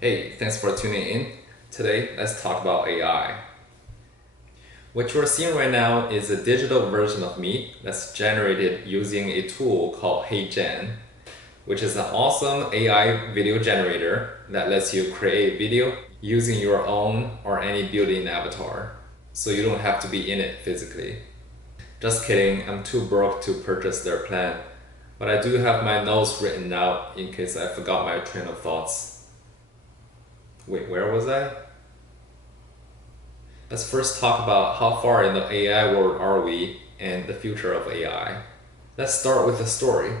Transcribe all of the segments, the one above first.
Hey, thanks for tuning in. Today, let's talk about AI. What you're seeing right now is a digital version of me that's generated using a tool called HeyGen, which is an awesome AI video generator that lets you create video using your own or any built-in avatar, so you don't have to be in it physically. Just kidding, I'm too broke to purchase their plan, but I do have my notes written out in case I forgot my train of thoughts. Wait, where was I? Let's first talk about how far in the AI world are we and the future of AI. Let's start with a story.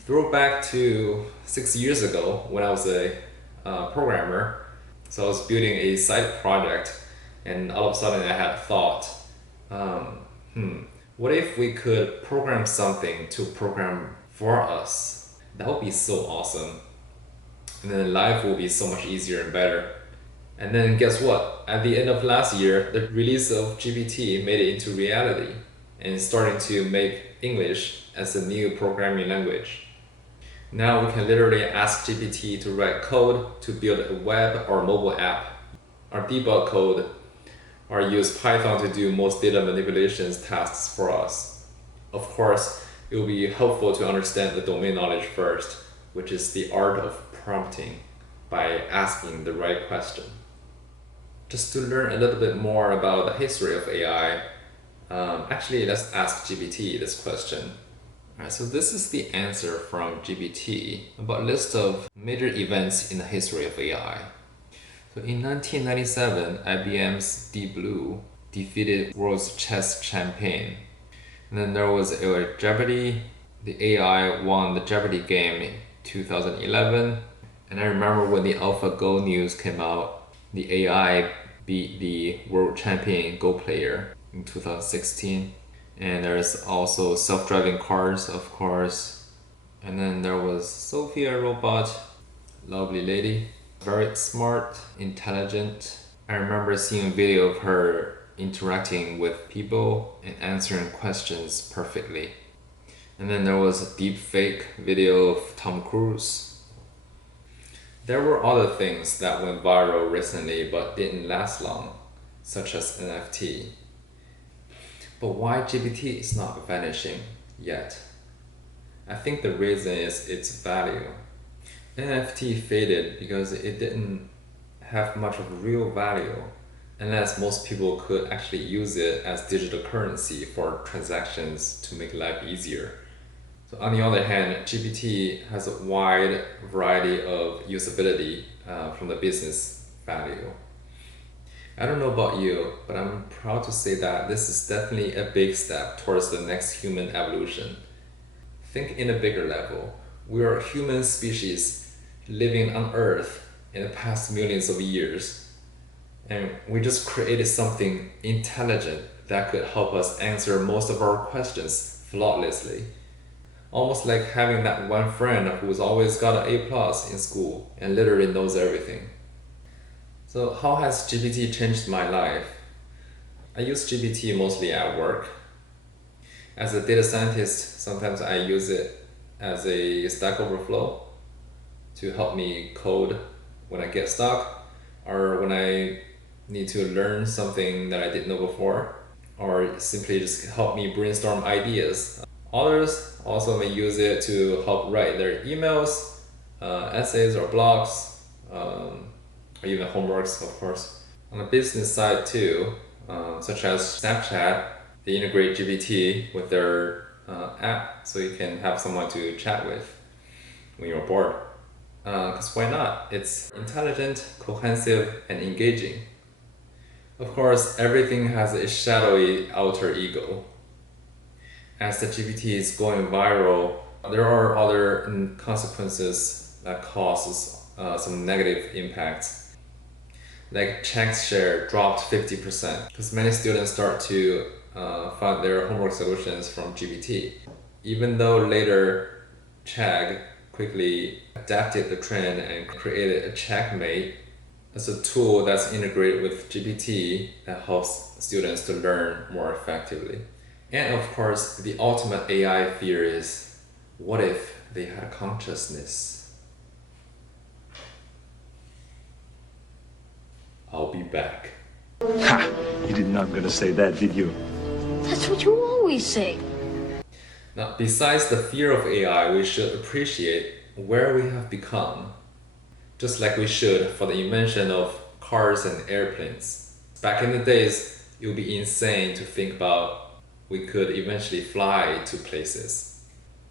Throw back to 6 years ago when I was a programmer. So I was building a side project, and all of a sudden I had a thought. What if we could program something to program for us? That would be so awesome. And then life will be so much easier and better. And then guess what? At the end of last year, the release of GPT made it into reality and starting to make English as a new programming language. Now we can literally ask GPT to write code to build a web or mobile app, or debug code, or use Python to do most data manipulations tasks for us. Of course, it will be helpful to understand the domain knowledge first, which is the art of prompting by asking the right question. Just to learn a little bit more about the history of AI, actually let's ask GPT this question. Alright, so this is the answer from GPT about a list of major events in the history of AI. So in 1997, IBM's Deep Blue defeated world's chess champion. And then there was a Jeopardy. The AI won the Jeopardy game in 2011. And I remember when the AlphaGo news came out, the AI beat the world champion Go player in 2016. And there's also self-driving cars, of course. And then there was Sophia robot, lovely lady, very smart, intelligent. I remember seeing a video of her interacting with people and answering questions perfectly. And then there was a deep fake video of Tom Cruise. There were other things that went viral recently but didn't last long, such as NFT. But why GPT is not vanishing yet? I think the reason is its value. NFT faded because it didn't have much of real value, unless most people could actually use it as digital currency for transactions to make life easier. So on the other hand, GPT has a wide variety of usability from the business value. I don't know about you, but I'm proud to say that this is definitely a big step towards the next human evolution. Think in a bigger level. We are a human species living on Earth in the past millions of years, and we just created something intelligent that could help us answer most of our questions flawlessly. Almost like having that one friend who's always got an A+ in school and literally knows everything. So how has GPT changed my life? I use GPT mostly at work. As a data scientist, sometimes I use it as a Stack Overflow to help me code when I get stuck, or when I need to learn something that I didn't know before, or simply just help me brainstorm ideas. Others also may use it to help write their emails, essays or blogs, or even homeworks, of course. On the business side too, such as Snapchat, they integrate GPT with their app, so you can have someone to chat with when you're bored. Because why not? It's intelligent, cohesive, and engaging. Of course, everything has a shadowy outer ego. As the GPT is going viral, there are other consequences that causes some negative impacts. Like Check's share dropped 50% because many students start to find their homework solutions from GPT. Even though later Chegg quickly adapted the trend and created a checkmate as a tool that's integrated with GPT that helps students to learn more effectively. And of course, the ultimate AI fear is, what if they had consciousness? I'll be back. Ha! You did not gonna say that, did you? That's what you always say. Now, besides the fear of AI, we should appreciate where we have become, just like we should for the invention of cars and airplanes. Back in the days, it would be insane to think about we could eventually fly to places.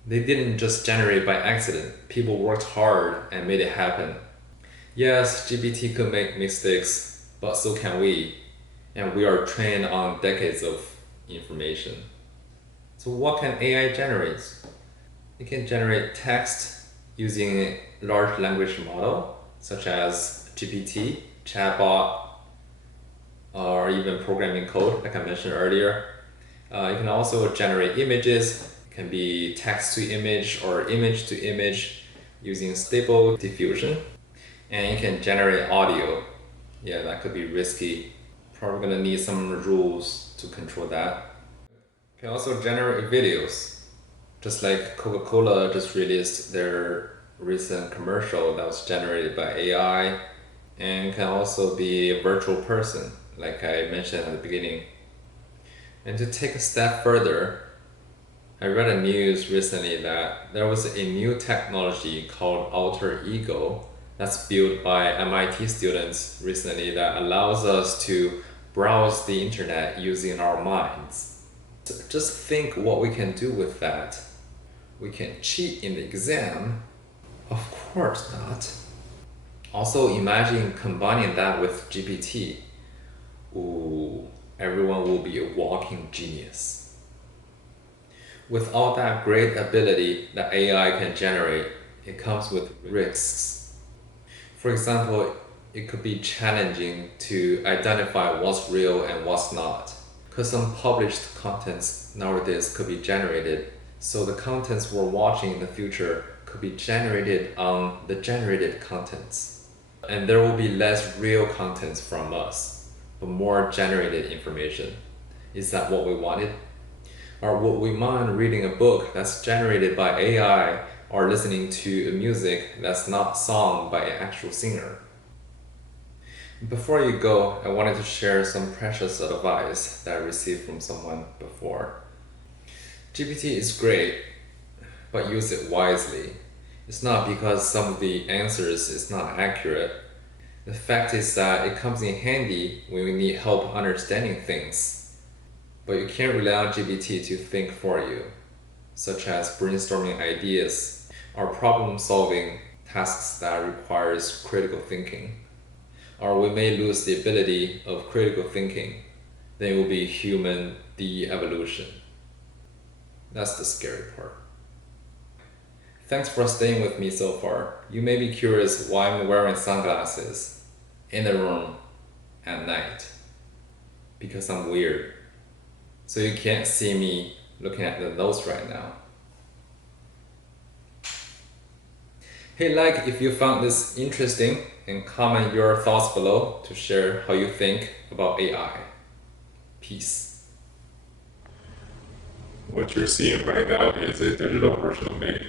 They didn't just generate by accident. People worked hard and made it happen. Yes, GPT could make mistakes, but so can we. And we are trained on decades of information. So what can AI generate? It can generate text using a large language model, such as GPT, chatbot, or even programming code, like I mentioned earlier. You can also generate images. It can be text to image or image to image using stable diffusion. And you can generate audio. Yeah, that could be risky. Probably gonna need some rules to control that. You can also generate videos. Just like Coca-Cola just released their recent commercial that was generated by AI, and can also be a virtual person, like I mentioned at the beginning. And to take a step further, I read a news recently that there was a new technology called alter ego that's built by MIT students recently that allows us to browse the internet using our minds. So just think what we can do with that. We can cheat in the exam? Of course not. Also imagine combining that with GPT. Ooh, everyone will be a walking genius. With all that great ability that AI can generate, it comes with risks. For example, it could be challenging to identify what's real and what's not, because some published contents nowadays could be generated, so the contents we're watching in the future could be generated on the generated contents. And there will be less real contents from us, but more generated information. Is that what we wanted? Or would we mind reading a book that's generated by AI or listening to a music that's not sung by an actual singer? Before you go, I wanted to share some precious advice that I received from someone before. GPT is great, but use it wisely. It's not because some of the answers is not accurate. The fact is that it comes in handy when we need help understanding things. But you can't rely on GPT to think for you, such as brainstorming ideas or problem-solving tasks that requires critical thinking. Or we may lose the ability of critical thinking, then it will be human de-evolution. That's the scary part. Thanks for staying with me so far. You may be curious why I'm wearing sunglasses in the room at night. Because I'm weird. So you can't see me looking at the notes right now. Hey, like if you found this interesting, and comment your thoughts below to share how you think about AI. Peace. What you're seeing right now is a digital version of me.